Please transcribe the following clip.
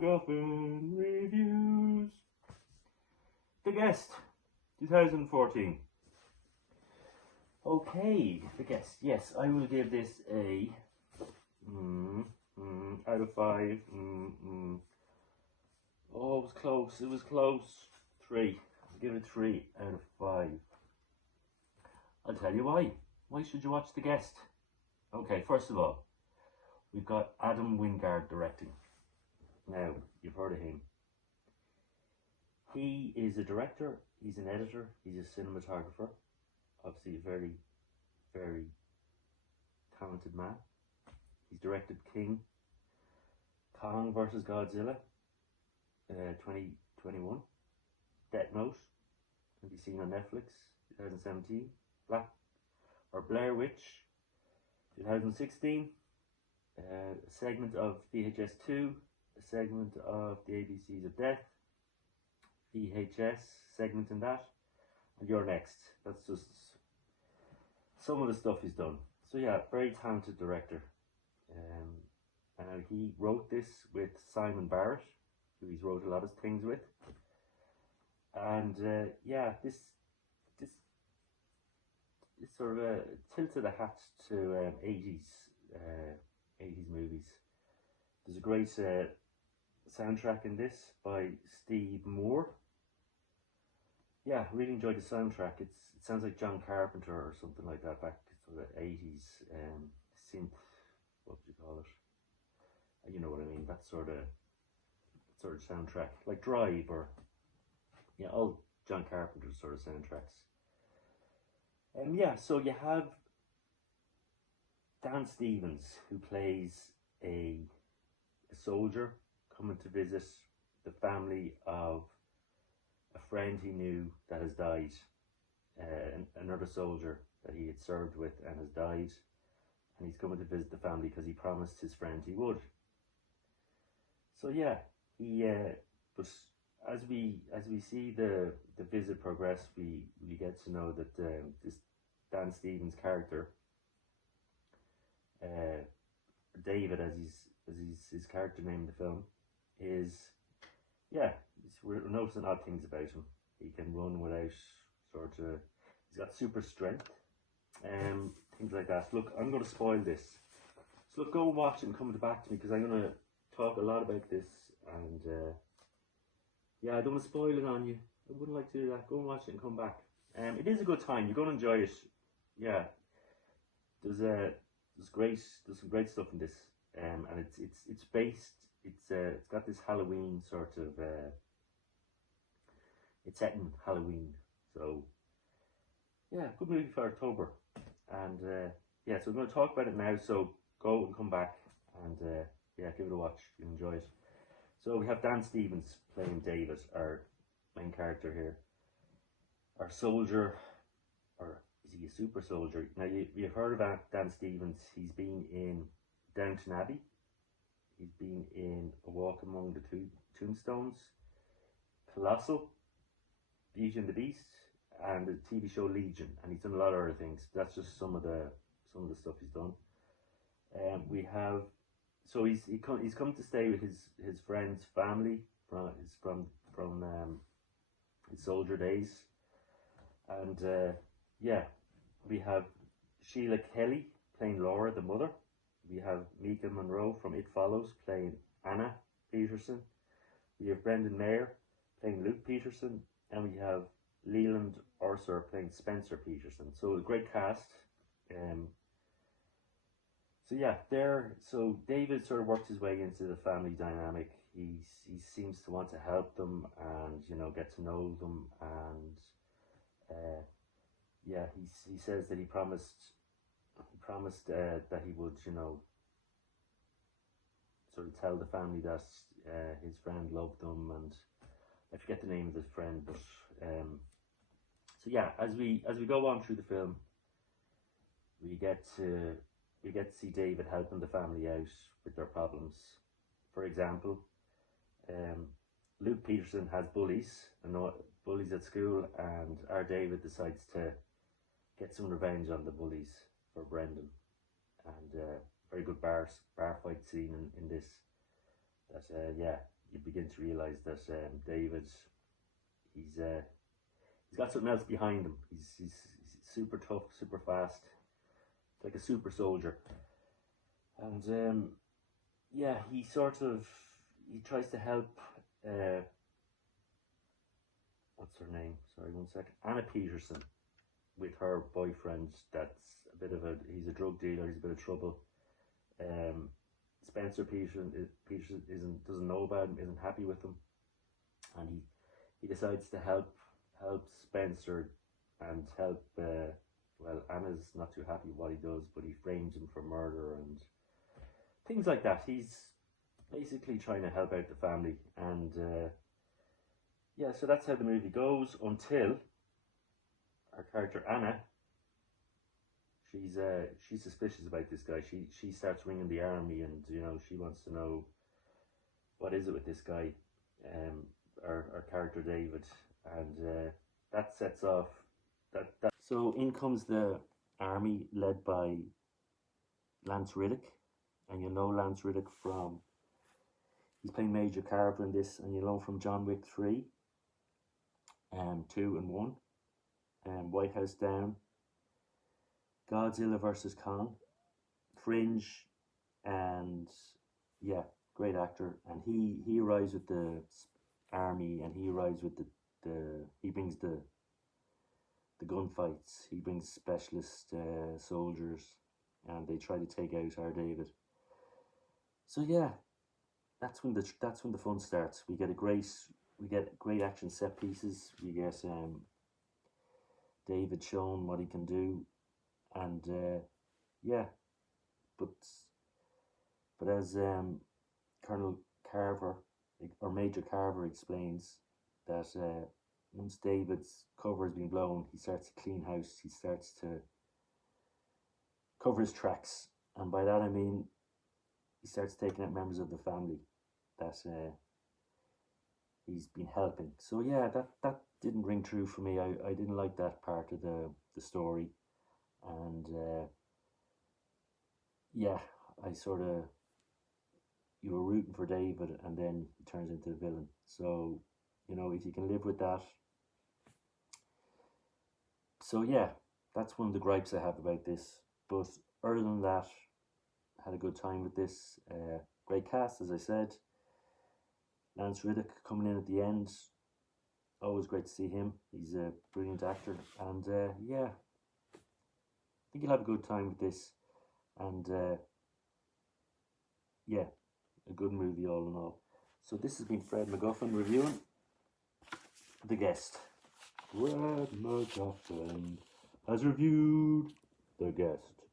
MacGuffin reviews. The Guest, 2014. Okay, The Guest. Yes, I will give this a out of 5. Oh, it was close. It was close. 3. I'll give it 3 out of 5. I'll tell you why. Why should you watch The Guest? Okay, first of all, we've got Adam Wingard directing. Now, you've heard of him. He is a director, he's an editor, he's a cinematographer. Obviously a very, very talented man. He's directed King, Kong vs. Godzilla, 2021, Death Note, can be seen on Netflix, 2017, Blair Witch, 2016, a segment of VHS 2, a segment of the ABCs of Death, VHS segment in that, and You're Next. That's just some of the stuff he's done. So yeah, very talented director. And he wrote this with Simon Barrett, who he's wrote a lot of things with. And yeah, this sort of tilted a hat to 80s movies. There's a great soundtrack in this by Steve Moore. Yeah, really enjoyed the soundtrack. It sounds like John Carpenter or something like that, back to the 80s synth, what do you call it? You know what I mean, that sort of soundtrack, like Drive, or yeah, all John Carpenter sort of soundtracks. Yeah, so you have Dan Stevens, who plays a soldier coming to visit the family of a friend he knew that has died, another soldier that he had served with and has died, and he's coming to visit the family because he promised his friend he would. So yeah, but as we see the visit progress, we get to know that this Dan Stevens character, David, as his character name in the film, is, yeah, we're noticing odd things about him. He can run without he's got super strength, things like that. Look, I'm going to spoil this. So look, go and watch it and come back to me, because I'm going to talk a lot about this, and yeah, I don't want to spoil it on you. I wouldn't like to do that. Go and watch it and come back. It is a good time. You're going to enjoy it. Yeah, there's some great stuff in this, and it's based. It's got this Halloween sort of. It's set in Halloween, so yeah, good movie for October. And yeah, so I'm going to talk about it now. So go and come back, and yeah, give it a watch. You'll enjoy it. So we have Dan Stevens playing David, our main character here. Our soldier, or is he a super soldier? Now you've heard about Dan Stevens. He's been in Downton Abbey. He's been in A Walk Among the Tombstones, Colossal, Beauty and the Beast, and the TV show Legion. And he's done a lot of other things. That's just some of the stuff he's done. We have, so he's come to stay with his friend's family from his soldier days. And yeah, we have Sheila Kelly playing Laura, the mother. We have Mika Monroe from It Follows playing Anna Peterson. We have Brendan Mayer playing Luke Peterson, and we have Leland Orser playing Spencer Peterson. So a great cast. So yeah, so David sort of works his way into the family dynamic. He seems to want to help them and, you know, get to know them, and yeah, he says that he promised that he would, you know, sort of tell the family that his friend loved them, and I forget the name of his friend, but so yeah, as we go on through the film, we get to see David helping the family out with their problems. For example, Luke Peterson has bullies at school, and our David decides to get some revenge on the bullies for Brendan. And very good bar fight scene in this. That yeah, you begin to realise that David, he's got something else behind him. He's super tough, super fast, like a super soldier. And yeah, he tries to help. What's her name? Sorry, one second. Anna Peterson, with her boyfriend. He's a drug dealer. He's a bit of trouble. Spencer Peterson doesn't know about him, isn't happy with him, and he decides to help Spencer and help. Well, Anna's not too happy with what he does, but he frames him for murder and things like that. He's basically trying to help out the family, and yeah, so that's how the movie goes until our character Anna. She's suspicious about this guy. She starts ringing the army, and she wants to know what is it with this guy, our character David, and that sets off that. So in comes the army led by Lance Reddick, and Lance Reddick he's playing Major Carver in this, and from John Wick 3, 2 and 1, White House Down, Godzilla vs. Kong, Fringe, and yeah, great actor. And he arrives with the army, and he arrives with he brings the gunfights. He brings specialist soldiers, and they try to take out our David. So yeah, that's when the fun starts. We get great action set pieces. We get David showing what he can do. And yeah, but as Colonel Carver or Major Carver explains, that once David's cover has been blown, he starts to clean house. He starts to cover his tracks, and by that I mean he starts taking out members of the family that he's been helping. So yeah, that didn't ring true for me. I didn't like that part of the story. And yeah, you were rooting for David, and then he turns into a villain. So if you can live with that. So yeah, that's one of the gripes I have about this. But other than that, I had a good time with this. Great cast, as I said. Lance Reddick coming in at the end. Always great to see him. He's a brilliant actor, and yeah, I think you'll have a good time with this, and yeah, a good movie all in all. So this has been Fred MacGuffin reviewing The Guest. Fred MacGuffin has reviewed The Guest.